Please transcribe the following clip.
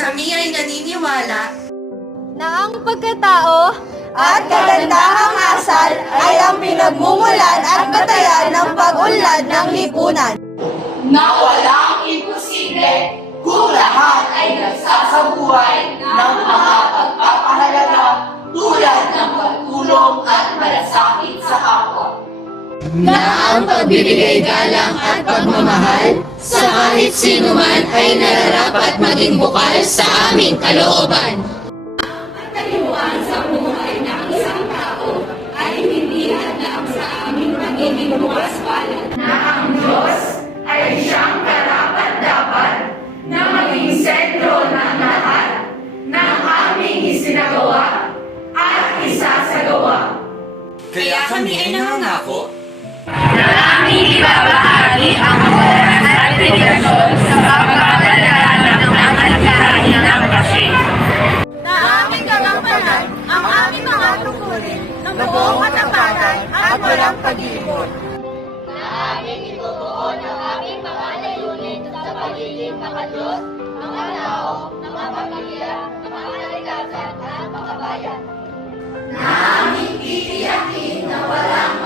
Kami ay naniniwala na ang pagkatao at kagandahang asal ay ang pinagmumulan at batayan ng pag-unlad ng lipunan. Na walang imposible kung lahat ay nagsasabuhay ng mga pagpapahalaga tulad ng pagtulong at malasakit sa kapwa. Na ang pagbibigay galang at pagmamahal sa kahit sino man ay nararapat maging bukal sa aming kalooban. Katalinuhan sa buhay ng isang tao ay hindi hadlang sa aming pagiging bukas palad. Na ang Diyos ay siyang karapat-dapat na maging sentro ng lahat ng aming isinagawa at isasagawa. Kaya kami ay nangangako Aming ibabahagi ang oras at dedikasyon sa pagpapalaran ng pangalagaan ng pasyon. na aming gagampanan ang aming mga tungkulin ng buong katapatan at walang pag-iipon. Na aming itutuon ang aming mga layunin sa pagiging makadiyos, mga tao, mga pamilya, mga kalikasan at mga bayan. Na aming titiyakin na walang